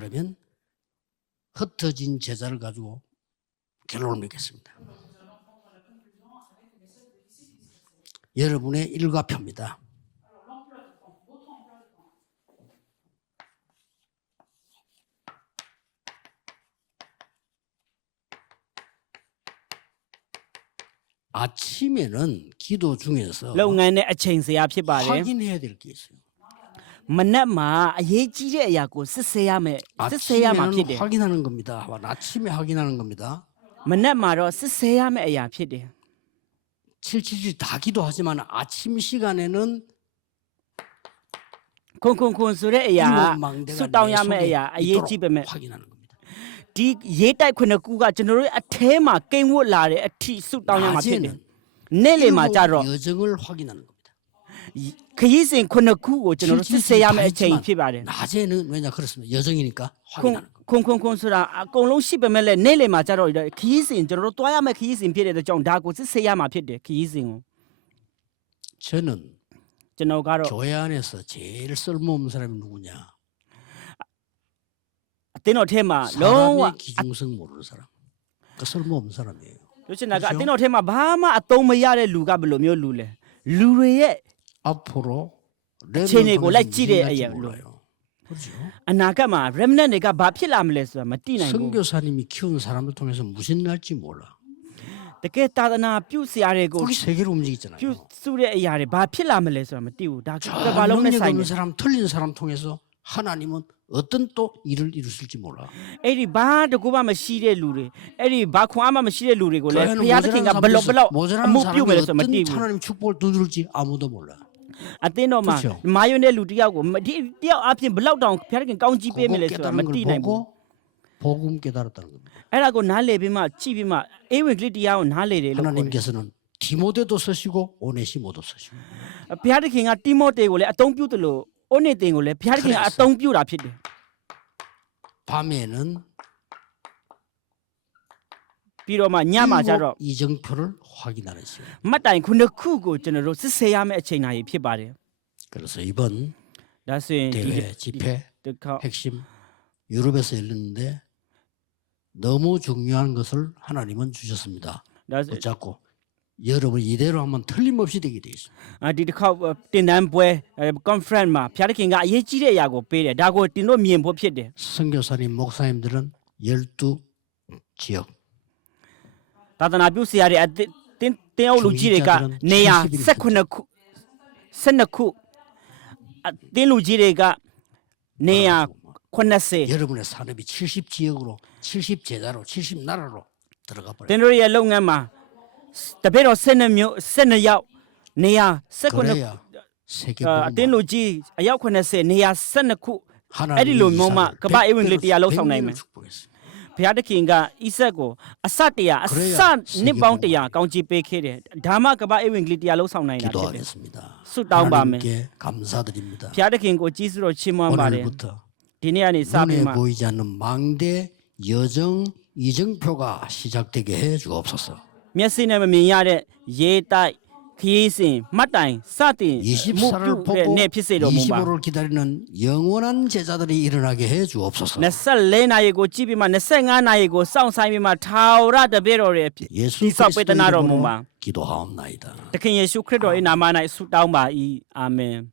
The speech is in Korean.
그러면 흩어진 제자를 가지고 결론을 맺겠습니다. 여러분의 일과표입니다. 아침에는 기도 중에서 확인해야 될 게 있어요. မနက်မှာအရေးကြီးတဲ့အရာကိုစစ်ဆေးရမယ်စစ်ဆေးရမှာဖြစ်တယ် 아침에는 확인하는 겁니다. 아침에 확인하는 겁니다. မနက်မှာတော့စစ်ဆေးရမယ့်အရာဖြစ်တယ် 칠칠이 다 기도하지만 아침 시간에는 ခွန်ခွန်ခွန်ဆိုတဲ့အရာ 일원망대가 ဆွတောင်းရ 내 မယ့်အ 속에 ရာအရေးကြီး 있도록 ပေမဲ့ 확인하는 겁니다. ဒီရေးတိုက်ခွနှစ်ခုကကျွန်တော်တို့ရဲ့အထဲမှာကိန်းဝတ်လာတဲ့အထိဆွတောင်းရမှာဖြစ်တယ် 낮에는 နေ့လယ်မှာကြတော့ 일곱 여정을 확인하는 겁니다. 그 인생 코너쿠고 저는 쓰세야만 제일 필요해. 낮에는 왜냐 그렇습니다. 여정이니까 확인하는 거. 空空空出来，啊，公龙西边没来，那里嘛，这了，起身，这了，多呀嘛，起身，别的讲大股是谁呀嘛，别的起身哦。 저는 저는 가로 교회 안에서 제일 쓸모없는 사람이 누구냐? 아테노테마 사람의 기중성 모르는 사람. 그 쓸모없는 사람이에요. 요즘 나가 아테노테마 바마 아토마야레 루가 별로 묘 루레 루레의 앞으로 체내고 렘넌트는 라이찌레 무슨 날지 아이야, 몰라요. 그렇죠? အနာဂတ်မှာ remnant တွေကဘာဖြစ်လာမလဲဆိုတာမသိနိုင်ဘူး 선교사님이 키운 사람을 통해서 무슨 날지 몰라. တကယ်သာသနာပြုဆရာတွေကို 거기 세계로 움직이잖아요. ပြုစုတဲ့အရာတွေဘာဖြစ်လာမလဲဆိုတာမသိဘူးဒါက 저 ဘာလုံးနဲ့ 능력 ဆိုင်တ 없는 ယ် 사람, 틀린 사람 통해서 하나님은 어떤 또 일을 이루실지 몰라. အဲ့ဒီဘာတကူမှမရှိတဲ့လူတွေအဲ့ဒီဘာခွန်အားမှမရှိတဲ့လူတွေကိုလည်း 교회는 ဘုရားသခင်က 모자란 ဘယ်လောက်ဘယ်လောက် 사람이 အမှုပြုမယ် 모자란 လို့ဆိုမ 사람이 သိ 어떤 ဘူး 하나님 축복을 두드릴지 아무도 몰라. အသင်းတော်မှာ 그렇죠. မာယွန်းတဲ့လူတစ်ယောက်ကိုမဒီတယောက်အပြင်ဘယ်လောက်တောင်ဘုရားသခင်ကောင်းကြီးပေးမယ် 그거 လဲဆိုတာမ 깨달은 သိ 걸 နိုင်ဘူး 보고 복음 깨달았다는 겁니다. အဲ့ဒါကိုနားလည်ပြီးမှကြည့်ပြီးမှအေဝံဂေလိတရားကိုနားလည်တယ်လို့ခေါ်တယ် 하나님께서는 디모데도 쓰시고 오네시모도 쓰시고 ဘုရားသခင်ကတိမောသေကိုလည်းအသုံးပြုတယ်လို့အိုနေတင်ကိုလည်းဘုရားသခင်ကအသုံးပြုတာဖြစ်တယ် 밤에는 ပြီးတော့မှညမှာကျတော့ 일곱 이정표를 확인하는 시간. မှတ်တိုင်ခုနှစ်ခုကိုကျွန်တော်တို့စစ်ဆေးရမယ့်အချိန်တိုင်းဖြစ်ပါတယ် 그래서 이번 ဒါဆိုရင်ဒီ 대회 집회 တစ်ခေါက် 핵심 유럽에서 열렸는데 너무 중요한 것을 하나님은 주셨습니다. ဒါဆို 붙잡고 여러분 이대로 하면 틀림없이 되게 돼 있습니다. အာဒီတစ်ခေါက်တင်တန်းပွဲအဲ conference မှာဘုရားသခင်ကအရေးကြီးတဲ့အရာကိုပေးတယ်ဒါကိုတင်တို့မြင်ဖို့ဖြစ်တယ် 선교사님 목사님들은 12 지역 သာသနာပြုဆရာတွေအသင်းတင်းတင်းအုပ်လူကြီးတွေကနေရာ18ခု12ခုအတင်းလူကြီးတွေကနေရာ80 여러분의 산업이 70 지역으로 70 제자로 70 나라로 들어가 တင် 버려요. တို့ရဲ့လုပ်ငန်းမှာတပည့်တော်12မျိုး12ယောက်နေရာ19 그래야 세계 အတင်းလူကြီးအယောက်80နေရာ12ခု 하나님이 에디 로 몽마, 이삭을 그바 백 에윙 배로 리티야 로 백 성나이메. 배로 축복했어요. 해 ဘုရားသခင်ကဣဆက်ကိုအစတရားအ 그래야 စ 세계 နှစ်ပေါင်း 복음화. တရားကောင်းချီးပေးခဲ့တယ်ဒါမှကမ္ဘာအေဝံဂေလိတရားလုံးဆောင်နိုင်တာဖြစ်တယ် 기도하겠습니다. 숫다운 밤에. 하나님께 감사드립니다. ဘုရားသခင်ကိုကြီးစွတော်ချီးမွမ်းပါတယ် 오늘부터 ဒီနေ့ကနေစပြီး 눈에 မှ 보이지 않는 망대 여정 이정표가 시작되게 해 주옵소서. မျက်စိနဲ့မမြင်ရတဲ့ 귀신, 마땅, 사띠, 24를 보고 네, 피세로 25를 기다리는 영원한 제자들이 일어나게 해 주옵소서. 내살 레나이고 집이만 내생아 나이고 싸움사이마 타오라다 베로레 예수 그리스도 이름으로 기도하옵나이다. 네, 특히 예수 그리스도의 나만의 수다마 이 아멘.